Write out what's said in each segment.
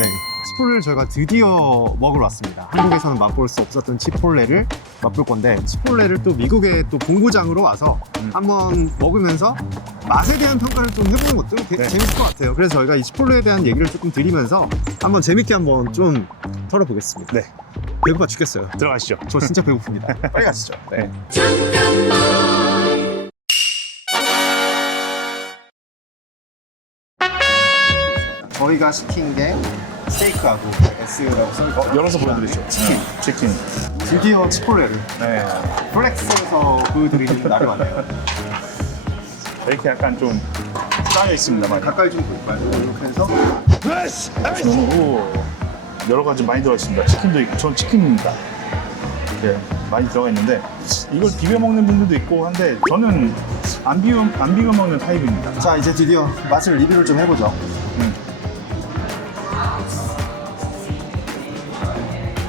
네, 치폴레를 저희가 드디어 먹으러 왔습니다. 한국에서는 맛볼 수 없었던 치폴레를 맛볼 건데, 치폴레를 또 미국의 또 본고장으로 와서 한번 먹으면서 맛에 대한 평가를 좀 해보는 것도 되게 재밌을 것 같아요. 그래서 저희가 이 치폴레에 대한 얘기를 조금 드리면서 한번 재밌게 한번 좀 털어보겠습니다. 네, 배고파 죽겠어요. 들어가시죠. 저 진짜 배고픕니다. 빨리 가시죠. 네. 저희가 시킨 게 스테이크하고 S라고 써있고 열어서 보여드리죠. 치킨. 드디어 치폴레를 네. 플렉스에서 보여드리는 날이 왔네요. 이렇게 약간 좀 쌓여 있습니다만. 가까이 좀 볼까요? 이렇게 해서 오, 여러 가지 많이 들어가 있습니다. 치킨도 있고, 전 치킨입니다. 네, 많이 들어가 있는데 이걸 비벼 먹는 분들도 있고 한데 저는 안 비벼 먹는 타입입니다. 자, 이제 드디어 맛을 리뷰를 좀 해보죠.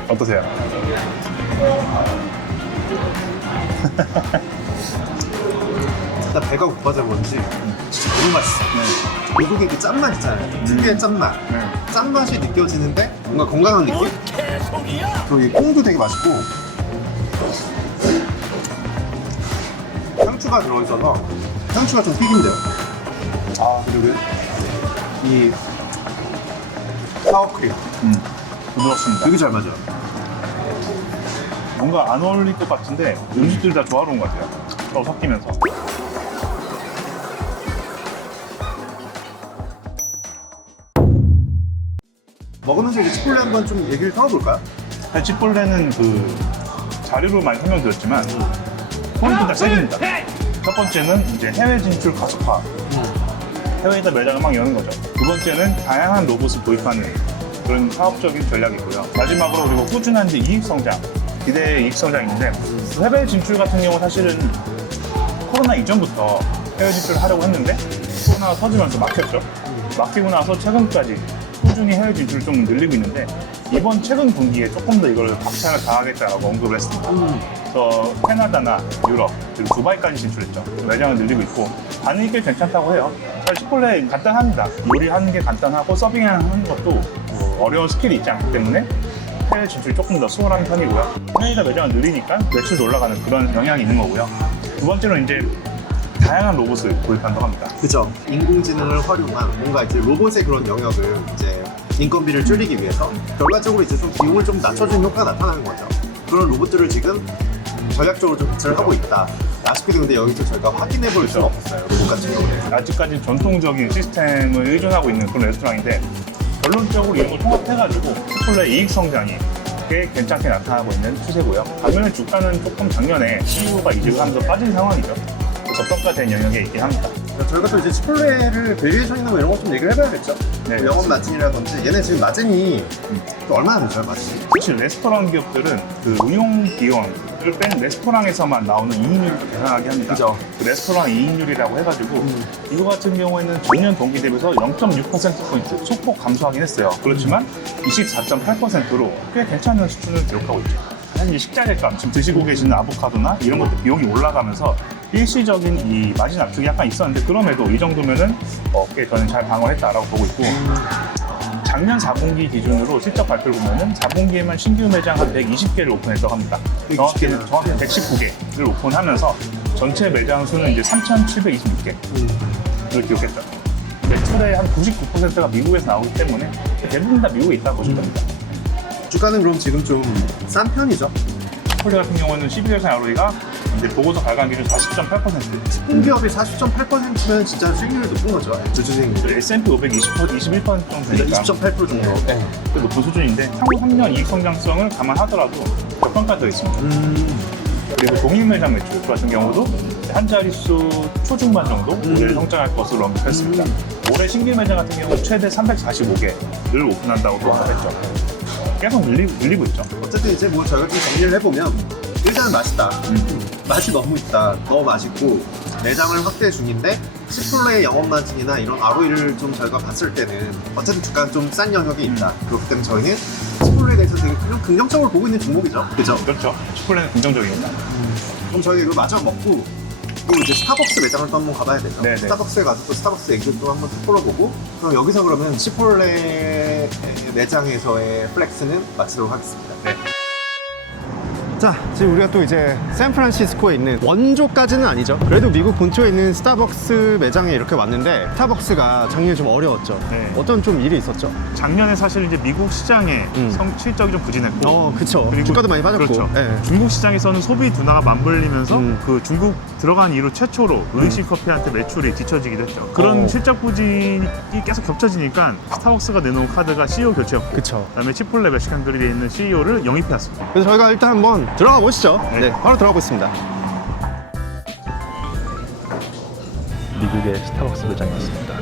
어떠세요? 일단 배가 고파서 그런지 진짜 너무 맛있어. 미국의 그 짠맛 있잖아요. 특유의 짠맛. 짠맛이 느껴지는데 뭔가 건강한 느낌? 그리고 이 콩도 되게 맛있고 상추가 들어있어서 상추가 좀 튀긴대요. 아, 그리고 이 사워크림 부드럽습니다. 되게 잘 맞아요. 뭔가 안 어울릴 것 같은데 음식들이 다 조화로운 것 같아요. 서로 섞이면서. 먹으면서 이제 치폴레 한번 좀 얘기를 털어볼까요? 사실 치폴레는 그 자료로 많이 설명드렸지만 포인트가 세 개입니다. 첫 번째는 이제 해외 진출 가속화. 해외에다 매장을 막 여는 거죠. 두 번째는 다양한 로봇을 도입하는 그런 사업적인 전략이고요. 마지막으로 그리고 꾸준한 이제 이익 성장, 기대의 이익 성장인데 해외 진출 같은 경우 사실은 코로나 이전부터 해외 진출을 하려고 했는데 코로나가 터지면서 막혔죠. 막히고 나서 최근까지 꾸준히 해외 진출을 좀 늘리고 있는데 이번 최근 분기에 조금 더 이걸 박차를 가하겠다라고 언급을 했습니다. 그래서 캐나다나 유럽 그리고 두바이까지 진출했죠. 매장을 늘리고 있고 반응이 꽤 괜찮다고 해요. 사실 치폴레 간단합니다. 요리하는 게 간단하고 서빙하는 것도 어려운 스킬이 있지 않기 때문에 해외 진출이 조금 더 수월한 편이고요. 해외에다 매장을 늘리니까 매출도 올라가는 그런 영향이 있는 거고요. 두 번째로는 이제 다양한 로봇을 도입한다고 합니다. 그죠. 인공지능을 활용한 뭔가 이제 로봇의 그런 영역을 이제 인건비를 줄이기 위해서 결과적으로 이제 좀 비용을 좀 낮춰주는 효과가 나타나는 거죠. 그런 로봇들을 지금 전략적으로 좀 배치를 하고 있다. 아쉽게도 근데 여기서 저희가 확인해 볼 수는 없어요. 로봇 같은 경우는. 아직까지 전통적인 시스템을 의존하고 있는 그런 레스토랑인데 결론적으로 이런 걸 통합해가지고 치폴레 이익 성장이 꽤 괜찮게 나타나고 있는 추세고요. 반면에 주가는 조금 작년에 CEO가 이직을 하면서 빠진 상황이죠. 저평가된 영역에 있긴 합니다. 저희가 또 이제 치폴레를 밸류에이션이나 뭐 이런 거 좀 얘기를 해봐야겠죠. 네, 뭐 영업 마진이라든지 얘네 지금 마진이 또 얼마나 되죠, 마진이? 사실 레스토랑 기업들은 그 운용 비용을 뺀 레스토랑에서만 나오는 이익률을 계산하게 합니다. 그죠. 그 레스토랑 이익률이라고 해가지고 이거 같은 경우에는 전년 동기 대비해서 0.6%포인트 소폭 감소하긴 했어요. 그렇지만 24.8%로 꽤 괜찮은 수준을 기록하고 있죠. 사실 식자재 값, 지금 드시고 계시는 아보카도나 이런 것들 비용이 올라가면서 일시적인 이 마진 압축이 약간 있었는데 그럼에도 이 정도면은 꽤 저는 잘 방어했다라고 보고 있고 작년 4분기 기준으로 실적 발표를 보면은 4분기에만 신규 매장 한 120개를 오픈했다고 합니다. 120개는? 정확히 119개를 오픈하면서 전체 매장 수는 이제 3,726개를 기록했죠. 매출의 한 99%가 미국에서 나오기 때문에 대부분 다 미국에 있다고 보시면 됩니다. 주가는 그럼 지금 좀 싼 편이죠? 치폴레 같은 경우는 12월산 ROE가 이제 보고서 발간 기준 40.8%. 공기업이 40.8%면 진짜 수익률이 높은 거죠. 주주생률. S&P 500 21% 정도 되니까 20.8% 정도. 네. 꽤 높은 수준인데 향후 3년 이익 성장성을 감안하더라도 저평가되어 있습니다. 그리고 동일 매장 매출 같은 경우도 한 자릿수 초중반 정도 올해 성장할 것으로 언급했습니다. 올해 신규 매장 같은 경우 최대 345개를 오픈한다고 또 언급했죠. 계속 늘리고 있죠. 어쨌든 이제 뭐 저희가 좀 정리를 해보면 일단은 맛있다. 맛이 너무 있다. 너무 맛있고 매장을 확대 중인데 치폴레의 영업 마진이나 이런 ROE를 좀 저희가 봤을 때는 어쨌든 주가는 좀 싼 영역이 있다. 그렇기 때문에 저희는 치폴레에 대해서 되게 긍정적으로 보고 있는 종목이죠. 그죠? 그렇죠. 치폴레는 긍정적입니다. 그럼 저희 이거 마저 먹고 또 이제 스타벅스 매장을 또 한번 가봐야 되죠. 네네. 스타벅스에 가서 또 스타벅스 얘기도 한번 쭉 풀어보고, 그럼 여기서 그러면 치폴레 매장에서의 플렉스는 마치도록 하겠습니다. 네. 자, 지금 우리가 또 이제 샌프란시스코에 있는 원조까지는 아니죠. 그래도 미국 본토에 있는 스타벅스 매장에 이렇게 왔는데, 스타벅스가 작년에 좀 어려웠죠. 네. 어떤 좀 일이 있었죠? 작년에 사실 이제 미국 시장의 실적이 좀 부진했고, 그쵸. 그리고 주가도 많이 빠졌고. 그렇죠. 네. 중국 시장에서는 소비 둔화가 맞물리면서 그 중국 들어간 이후 최초로 의식 커피한테 매출이 뒤처지기도 했죠. 그런 실적 부진이 계속 겹쳐지니까 스타벅스가 내놓은 카드가 CEO 교체였고, 그쵸. 그다음에 치폴레 멕시칸 그릴에 있는 CEO를 영입해왔습니다. 그래서 저희가 일단 한번 들어가 보시죠. 네. 네, 바로 들어가 보겠습니다. 미국의 스타벅스 매장이었습니다.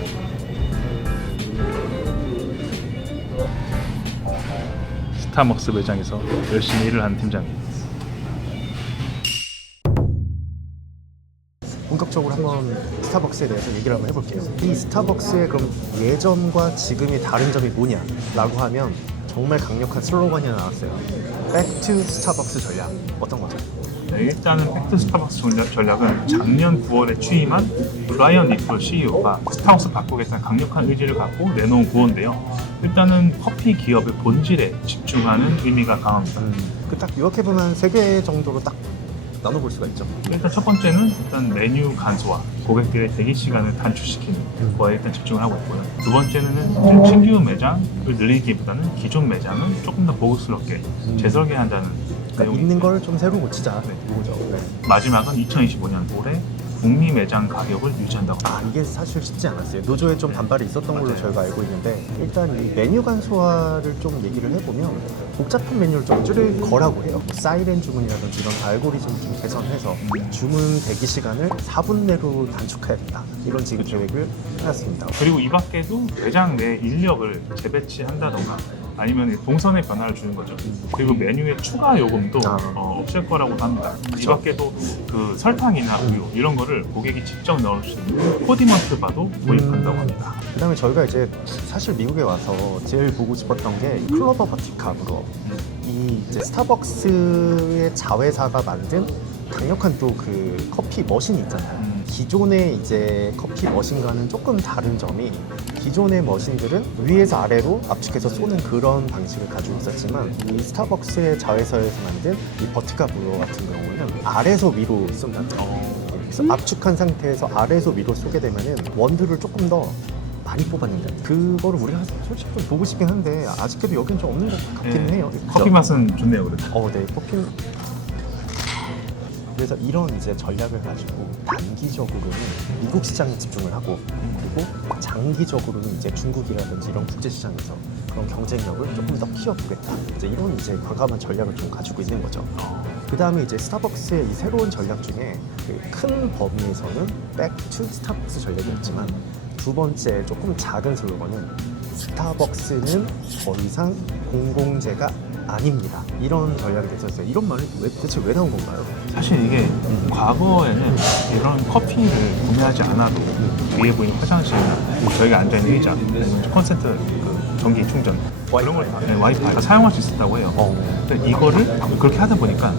스타벅스 매장에서 열심히 일을 하는 팀장입니다. 본격적으로 한번 스타벅스에 대해서 얘기를 한번 해볼게요. 이 스타벅스의 그럼 예전과 지금이 다른 점이 뭐냐라고 하면 정말 강력한 슬로건이 하나 나왔어요. Back to 스타벅스 전략. 어떤 거죠? 네, 일단은 팩트 스타벅스 전략은 작년 9월에 취임한 브라이언 니콜 CEO가 스타벅스 바꾸겠다는 강력한 의지를 갖고 내놓은 구호인데요. 일단은 커피 기업의 본질에 집중하는 의미가 강합니다. 딱 요약해보면 3개 정도로 딱 나눠볼 수가 있죠. 일단 첫 번째는 일단 메뉴 간소화, 고객들의 대기 시간을 단축시키는 거에 일단 집중을 하고 있고요. 두 번째는 이제 신규 매장을 늘리기보다는 기존 매장은 조금 더 고급스럽게 재설계한다는 내용이 있는 걸 좀 새로 고치자. 네. 이거죠. 네. 마지막은 2025년 올해 북미 매장 가격을 유지한다고 합니다. 이게 사실 쉽지 않았어요. 노조에 좀 반발이 있었던 걸로 맞아요. 저희가 알고 있는데, 일단 이 메뉴 간소화를 좀 얘기를 해보면 복잡한 메뉴를 좀 줄일 거라고 해요. 뭐 사이렌 주문이라든지 이런 알고리즘 좀 개선해서 주문 대기 시간을 4분 내로 단축하겠다, 이런 지금 계획을 해놨습니다. 그리고 이 밖에도 매장 내 인력을 재배치한다던가 아니면 동선의 변화를 주는 거죠. 그리고 메뉴의 추가 요금도 없앨 거라고 합니다. 이 밖에도 그 설탕이나 우유 이런 거를 고객이 직접 넣을 수 있는 코디먼트 바도 도입한다고 합니다. 그 다음에 저희가 이제 사실 미국에 와서 제일 보고 싶었던 게 클로버 버티캅으로 이 이제 스타벅스의 자회사가 만든 강력한 또 그 커피 머신이 있잖아요. 기존의 이제 커피 머신과는 조금 다른 점이, 기존의 머신들은 위에서 아래로 압축해서 쏘는 그런 방식을 가지고 있었지만, 이 스타벅스의 자회사에서 만든 이 버티카 브루어 같은 경우는 아래에서 위로 쏜다는 거예요. 그래서 압축한 상태에서 아래에서 위로 쏘게 되면은 원두를 조금 더 많이 뽑았는데, 그거를 우리가 솔직히 좀 보고 싶긴 한데 아직까지 여기는 좀 없는 것 같기는 해요. 커피 맛은 좋네요, 그래도. 네, 커피. 그래서 이런 이제 전략을 가지고 단기적으로는 미국 시장에 집중을 하고, 그리고 장기적으로는 이제 중국이라든지 이런 국제 시장에서 그런 경쟁력을 조금 더 키워보겠다. 이제 이런 이제 과감한 전략을 좀 가지고 있는 거죠. 그 다음에 이제 스타벅스의 이 새로운 전략 중에 그 큰 범위에서는 Back to 스타벅스 전략이었지만, 두 번째 조금 작은 슬로건은 스타벅스는 더 이상 공공재가 아닙니다. 이런 전략이 됐었어요. 이런 말이 대체 왜 나온 건가요? 사실 이게 과거에는 이런 커피를 구매하지 않아도 위에 보이는 화장실이나 저희가 앉아있는 의자, 아니면 콘센트 그 전기 충전 이런 걸 와이파이 다 사용할 수 있었다고 해요. 근데 이거를 그렇게 하다 보니까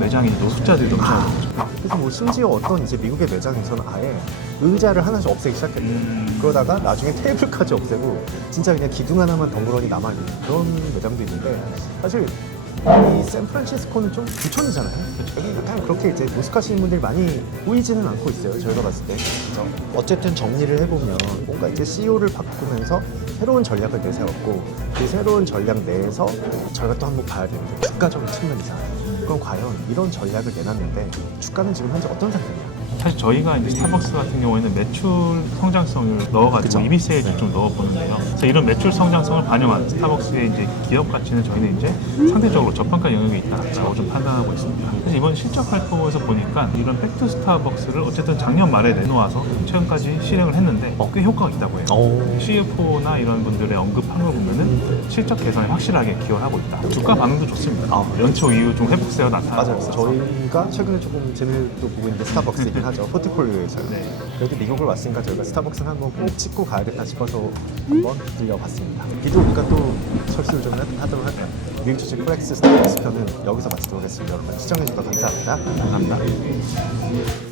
매장에 노숙자들이 넘쳐나는 거죠. 그래서 뭐 심지어 어떤 이제 미국의 매장에서는 아예 의자를 하나씩 없애기 시작했대요. 그러다가 나중에 테이블까지 없애고 진짜 그냥 기둥 하나만 덩그러니 남아있는 그런 매장도 있는데, 사실 이 샌프란시스코는 좀 부촌이잖아요. 여기 약간 그렇게 이제 노숙하시는 분들이 많이 보이지는 않고 있어요, 저희가 봤을 때. 그래서 어쨌든 정리를 해보면 뭔가 이제 CEO를 바꾸면서 새로운 전략을 내세웠고, 그 새로운 전략 내에서 저희가 또 한번 봐야 되는데 주가적인 측면이잖아요. 그럼 과연 이런 전략을 내놨는데 주가는 지금 현재 어떤 상태냐? 사실 저희가 이제 스타벅스 같은 경우에는 매출 성장성을 넣어가지고 그쵸? EBC에 좀 넣어보는데요. 그래서 이런 매출 성장성을 반영한 스타벅스의 이제 기업 가치는 저희는 이제 상대적으로 저평가 영역에 있다라고 좀 판단하고 있습니다. 그래서 이번 실적 발표에서 보니까 이런 백투 스타벅스를 어쨌든 작년 말에 내놓아서 최근까지 실행을 했는데 꽤 효과가 있다고 해요. CFO나 이런 분들의 언급한 걸 보면은 실적 개선에 확실하게 기여를 하고 있다. 주가 반응도 좋습니다. 연초 이후 좀 회복세가 나타나고 맞아요. 있어서 저희가 최근에 조금 재미를 또 보고 있는데 스타벅스이긴 하죠. 포트폴리오에서요. 네. 그래도 미국을 왔으니까 저희가 스타벅스는 한번 꼭 찍고 가야겠다 싶어서 한번 들려봤습니다. 비도 우리가 또 설수를 좀 하도록 할까요? 미국 주식 플렉스 스타벅스 편은 여기서 마치도록 하겠습니다. 여러분 시청해주셔서 감사합니다. 감사합니다.